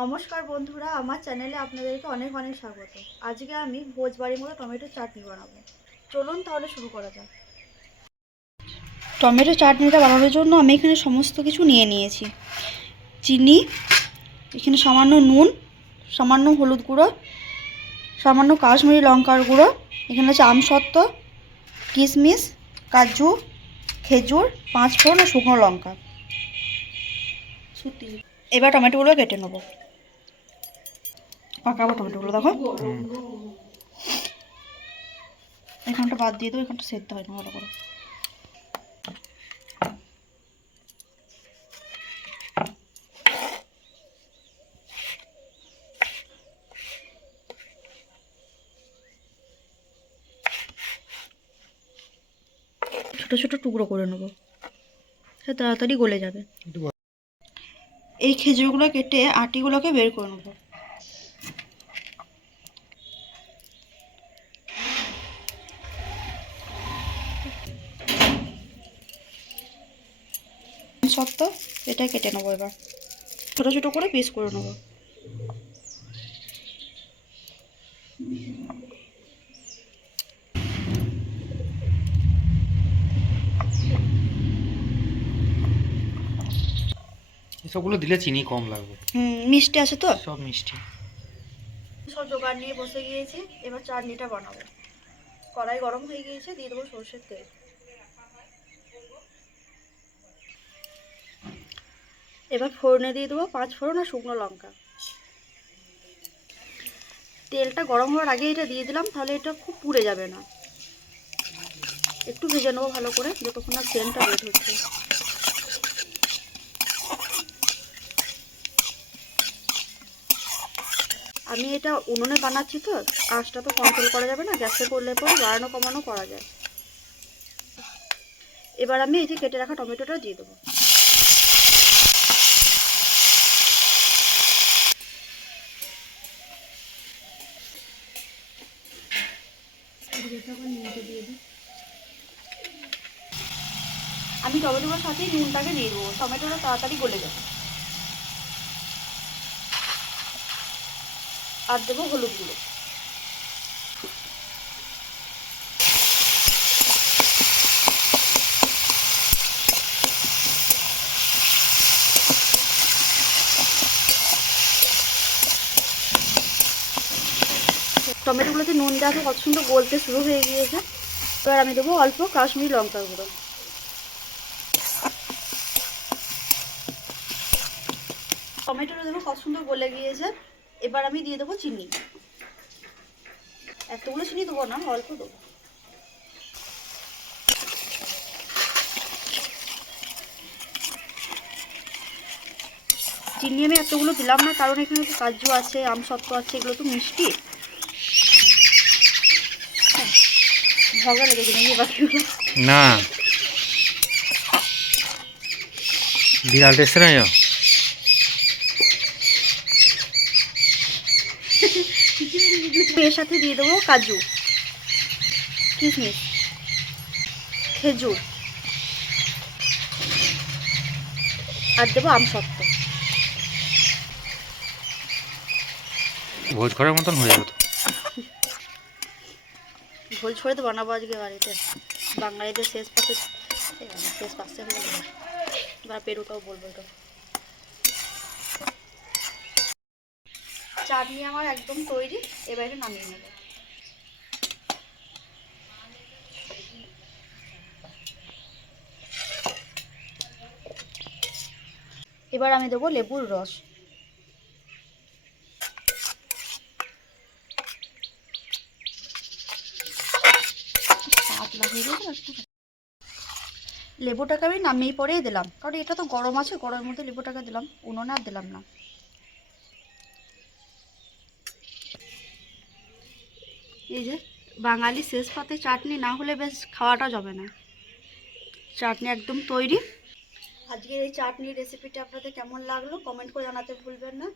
নমস্কার বন্ধুরা, আমার চ্যানেলে আপনাদেরকে অনেক অনেক স্বাগত। আজকে আমি ভোজবাড়ির মতো টমেটো চাটনি বানাবো। চলুন তাহলে শুরু করা যাক। টমেটো চাটনিটা বানানোর জন্য আমি এখানে সমস্ত কিছু নিয়ে নিয়েছি। চিনি, এখানে সামান্য নুন, সামান্য হলুদ গুঁড়ো, সামান্য কাশ্মীরি লঙ্কার গুঁড়ো, এখানে আছে আমসত্ত্ব কিশমিশ, কাজু, খেজুর পাঁচ ফোড়ন আর শুকনো লঙ্কা। এবার টমেটোগুলো কেটে নেব। পাকাবো টমেটোগুলো দেখো। এখানটা বাদ দিয়ে দেবো এখানটা সেদ্ধ হয় না ভালো করে। ছোটো ছোটো টুকরো করে নেব। সে তাড়াতাড়ি গলে যাবে। এই খেজুরগুলো কেটে আটিগুলোকে বের করে নেব। সত্য এটা কেটে নেব এবার। ছোটো ছোটো করে পিস করে নেব। সবগুলো দিলে চিনি কম লাগবে। হুম মিষ্টি আছে তো? সব মিষ্টি। সব জোগাড় নিয়ে বসে গিয়েছি এবার চাটনিটা বানাবো। কড়াই গরম হয়ে গিয়েছে দিয়ে দেবো সর্ষের তেল। এবার ফোড়নে দিয়ে দেবো পাঁচ ফোড়ন আর শুকনো লঙ্কা। তেলটা গরম হওয়ার আগে এটা দিয়ে দিলাম, তাহলে এটা খুব পুড়ে যাবে না। একটু ভেজে নেব ভালো করে, যতক্ষণ না সেন্টটা বের হচ্ছে। আমি এটা উনুনে বানাচ্ছি তো আঁচটা তো কন্ট্রোল করা যাবে না, গ্যাসে করলে পরে বাড়ানো কমানো করা যায়। এবার আমি এই যে কেটে রাখা টমেটোটা দিয়ে দেবো। আমি টমেটোটার সাথে নুনটাকে দিয়ে দেবো। টমেটোটা তাড়াতাড়ি গলে যাবে। আর দেবো হলুদ গুঁড়ো টমেটোগুলোতে নুন দেওয়া কত সুন্দর গলতে শুরু হয়ে গিয়েছে। এবার আমি দেবো অল্প কাশ্মীরি লঙ্কার গুঁড়ো। টমেটোটা দেবো কত সুন্দর গলে গিয়েছে। এবার আমি দিয়ে দেবো চিনি। এতগুলো চিনি দেবো না, অল্প দেবো। চিনি আমি এতগুলো দিলাম না, কারণ এখানে কাজু আছে, আমসত্ত্ব আছে, এগুলো তো মিষ্টি হ্যাঁ, ঝগড়া লেগেছে নাকি না। বিড়াল টেস্ট না এর সাথে দিয়ে দেবো কাজু কিশমিশ খেজুর আর দেবো আমসত্ত্ব। ভোজ করার মতন হয়ে যাবে ভোল ছড়ে তো বানাবো আজকে বাড়িতে। বাঙালিদের শেষ পাশে শেষ পাশে হয়ে এবার পেরুটাও বলব এটা চাটনি আমার একদম তৈরি, এবারে নামিয়ে নেব। এবার আমি দেবো লেবুর রস। পাতলা হয়ে গেছে। লেবুটাকে আমি নামিয়ে পরেই দিলাম। কারণ এটা তো গরম আছে, গরমের মধ্যে লেবুটাকে দিলাম, উনুনে আর দিলাম না। এই যে, বাঙালি শেষ পাতে চাটনি না হলে বেশ খাওয়াটা যাবে না। চাটনি একদম তৈরি। আজকের এই চাটনির রেসিপিটা আপনাদের কেমন লাগল কমেন্ট করে জানাতে ভুলবেন না।